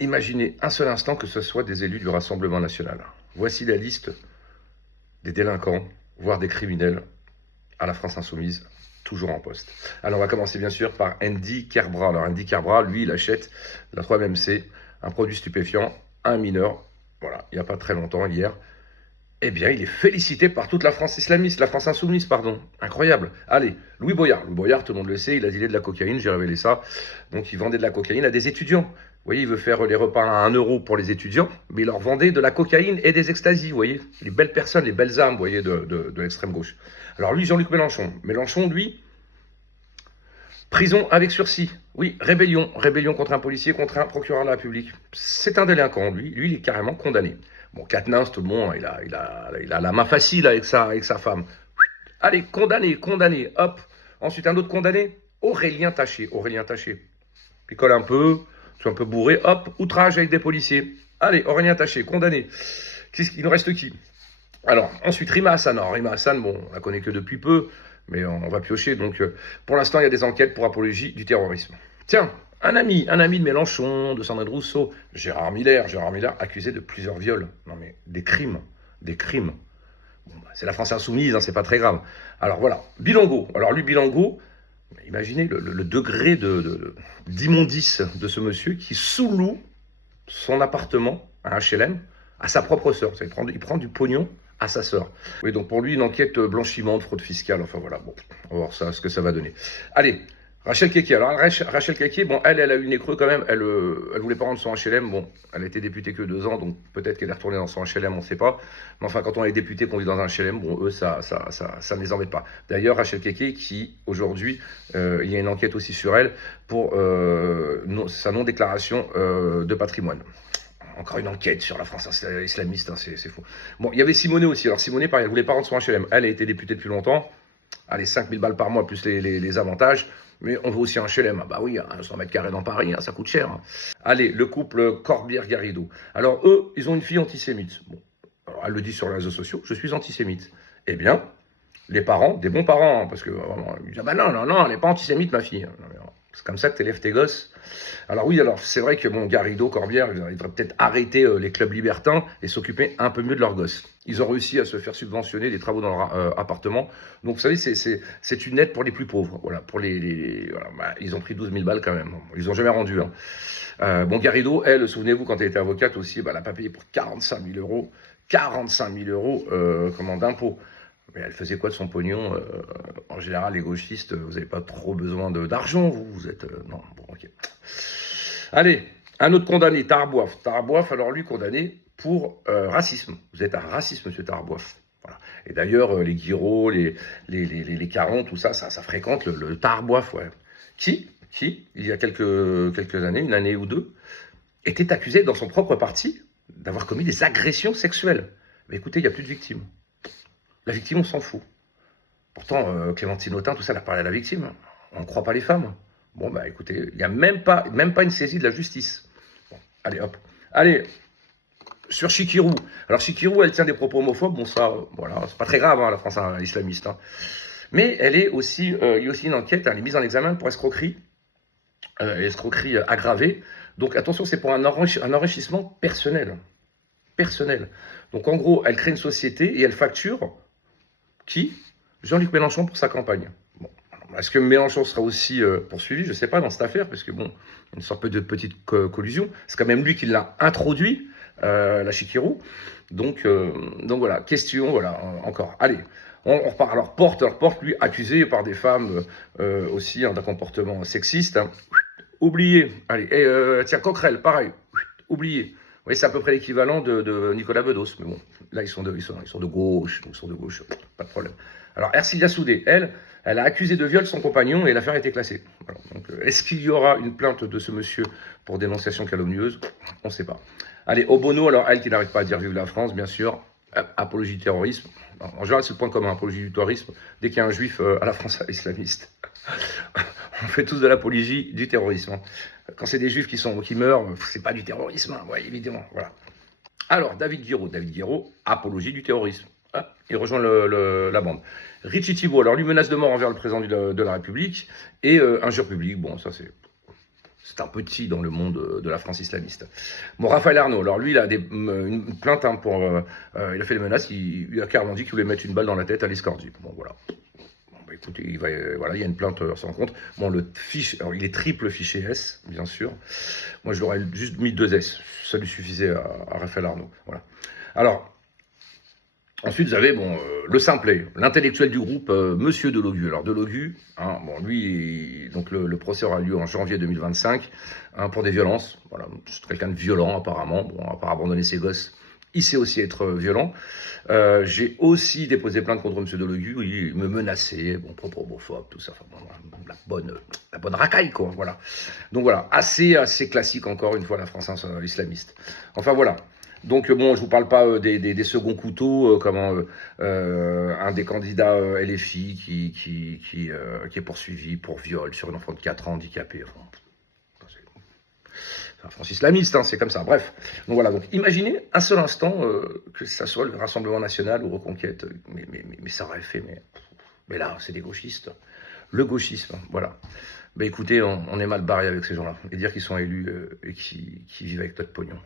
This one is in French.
Imaginez un seul instant que ce soit des élus du Rassemblement national. Voici la liste des délinquants, voire des criminels à la France insoumise, toujours en poste. Alors on va commencer bien sûr par Andy Kerbrat. Alors Andy Kerbrat, lui, il achète la 3MC, un produit stupéfiant, à un mineur, voilà, il n'y a pas très longtemps, hier. Eh bien, il est félicité par toute la France islamiste, la France insoumise, pardon. Incroyable. Allez, Louis Boyard. Louis Boyard, tout le monde le sait, il a dealé de la cocaïne, j'ai révélé ça. Donc, il vendait de la cocaïne à des étudiants. Vous voyez, il veut faire les repas à 1 euro pour les étudiants, mais il leur vendait de la cocaïne et des extasies, vous voyez. Les belles personnes, les belles âmes, vous voyez, de l'extrême gauche. Alors, lui, Jean-Luc Mélenchon. Mélenchon, lui, prison avec sursis. Oui, rébellion. Rébellion contre un policier, contre un procureur de la République. C'est un délinquant, lui. Lui, il est carrément condamné. Bon, Quatennens, tout le monde, il a la main facile avec sa femme. Allez, condamné, condamné, hop. Ensuite, un autre condamné, Aurélien Taché. Aurélien Taché. Picole un peu, c'est un peu bourré, hop, outrage avec des policiers. Allez, Aurélien Taché, condamné. Il nous reste qui? Alors, ensuite, Rima Hassan. Alors, Rima Hassan, bon, on la connaît que depuis peu, mais on va piocher. Donc, pour l'instant, il y a des enquêtes pour apologie du terrorisme. Tiens, un ami de Mélenchon, de Sandrine Rousseau, Gérard Miller, accusé de plusieurs viols. Non mais, des crimes. Bon, bah, c'est la France insoumise, hein, c'est pas très grave. Alors voilà, Bilongo. Alors lui, Bilongo, imaginez le degré d'immondice de ce monsieur qui sous-loue son appartement à HLM à sa propre sœur. Il prend du pognon à sa sœur. Oui, donc pour lui, une enquête blanchiment de fraude fiscale. Enfin voilà, bon, on va voir ça, ce que ça va donner. Allez, Rachel Keke. Alors Rachel Keke, bon, elle a eu le nez creux quand même. Elle voulait pas rendre son HLM. Bon, elle a été députée que 2 ans, donc peut-être qu'elle est retournée dans son HLM, on ne sait pas. Mais enfin, quand on est député, qu'on vit dans un HLM, bon, eux, ça ne les embête pas. D'ailleurs, Rachel Keke, qui aujourd'hui, il y a une enquête aussi sur elle pour sa non-déclaration de patrimoine. Encore une enquête sur la France islamiste, hein, c'est fou. Bon, il y avait Simonet aussi. Alors Simonet, pareil, elle voulait pas rendre son HLM. Elle a été députée depuis longtemps. Allez, 5000 balles par mois plus les avantages. Mais on veut aussi un HLM. Ah bah oui, 100 mètres carrés dans Paris, hein, ça coûte cher. Hein. Allez, le couple Corbière-Garrido. Alors eux, ils ont une fille antisémite. Bon, alors, elle le dit sur les réseaux sociaux, je suis antisémite. Eh bien, les parents, des bons parents, hein, parce que vraiment, ils disent, ah bah non, elle n'est pas antisémite, ma fille. C'est comme ça que tu élèves tes gosses. Alors oui, alors c'est vrai que bon, Garrido, Corbière, ils devraient peut-être arrêter les clubs libertins et s'occuper un peu mieux de leurs gosses. Ils ont réussi à se faire subventionner des travaux dans leur appartement. Donc vous savez, c'est une aide pour les plus pauvres. Voilà, pour voilà, bah, ils ont pris 12 000 balles quand même. Ils n'ont jamais rendu. Hein. Bon, Garrido, elle, souvenez-vous, quand elle était avocate aussi, bah, elle n'a pas payé pour 45 000 euros. 45 000 euros d'impôts. Mais elle faisait quoi de son pognon En général, les gauchistes, vous n'avez pas trop besoin d'argent, vous êtes... non, bon, ok. Allez, un autre condamné, Tarboif. Tarboif, alors lui, condamné pour racisme. Vous êtes un raciste, monsieur Tarboif. Voilà. Et d'ailleurs, les Guiraud, les Caron, tout ça, ça fréquente le Tarboif, ouais. Qui, il y a quelques années, une année ou deux, était accusé dans son propre parti d'avoir commis des agressions sexuelles. Mais écoutez, il n'y a plus de victimes. La victime, on s'en fout. Pourtant, Clémentine Autain, tout ça, elle a parlé à la victime. On ne croit pas les femmes. Bon, bah écoutez, il n'y a même pas une saisie de la justice. Bon, allez, hop. Allez, sur Chikirou. Alors, Chikirou, elle tient des propos homophobes. Bon, ça, voilà, c'est pas très grave, hein, la France islamiste. Hein. Mais elle est aussi, il y a aussi une enquête, elle est mise en examen pour escroquerie aggravée. Donc, attention, c'est pour un enrichissement personnel. Donc, en gros, elle crée une société et elle facture qui? Jean-Luc Mélenchon pour sa campagne. Bon, est-ce que Mélenchon sera aussi poursuivi? Je ne sais pas dans cette affaire, parce que bon, une sorte de petite collusion. C'est quand même lui qui l'a introduit, la Chikirou. Donc voilà, question, voilà, encore. Allez, on repart. Alors Porte, lui, accusé par des femmes aussi hein, d'un comportement sexiste. Hein. Oublié. Allez, tiens, Coquerel, pareil. Oublié. Oui, c'est à peu près l'équivalent de Nicolas Bedos. Mais bon, là, ils sont de gauche, pas de problème. Alors, Ercilia Soudé, elle a accusé de viol son compagnon et l'affaire a été classée. Voilà. Donc, est-ce qu'il y aura une plainte de ce monsieur pour dénonciation calomnieuse? On ne sait pas. Allez, Obono, alors elle qui n'arrive pas à dire vive la France, bien sûr, apologie du terrorisme. En général, c'est le point commun, apologie du terrorisme. Dès qu'il y a un juif à la France islamiste, on fait tous de l'apologie du terrorisme. Quand c'est des juifs qui meurent, c'est pas du terrorisme, hein, ouais, évidemment. Voilà. Alors, David Guiraud, apologie du terrorisme. Ah, il rejoint la bande. Richie Thibault, alors lui menace de mort envers le président de la République et injure publique. Bon, ça c'est un petit dans le monde de la France islamiste. Bon, Raphaël Arnaud, alors lui, il a une plainte hein, pour... il a fait des menaces, il a carrément dit qu'il voulait mettre une balle dans la tête à l'Escordi. Bon, voilà. Bon, bah, écoutez, voilà, il y a une plainte à son compte. Bon, alors, il est triple fiché S, bien sûr. Moi, je l'aurais juste mis 2 S. Ça lui suffisait à Raphaël Arnaud. Voilà. Alors... Ensuite, vous avez bon, le simplet, l'intellectuel du groupe, Monsieur Delogu. Alors Delogu, hein, bon, lui, donc le procès aura lieu en janvier 2025 hein, pour des violences. Voilà, c'est quelqu'un de violent apparemment. Bon, à part abandonner ses gosses, il sait aussi être violent. J'ai aussi déposé plainte contre Monsieur Delogu. Il me menaçait, bon, propos homophobes, tout ça. Enfin, bon, la bonne racaille, quoi. Voilà. Donc voilà, assez classique encore une fois la France islamiste. Enfin voilà. Donc bon, je vous parle pas des seconds couteaux, comme un des candidats LFI qui est poursuivi pour viol sur une enfant de 4 ans handicapée. Enfin, c'est un France islamiste, hein, c'est comme ça. Bref, donc voilà. Donc imaginez un seul instant que ça soit le Rassemblement National ou Reconquête, mais ça aurait fait, mais là, c'est des gauchistes. Le gauchisme, voilà. Ben écoutez, on est mal barré avec ces gens-là et dire qu'ils sont élus et qu'ils vivent avec notre pognon.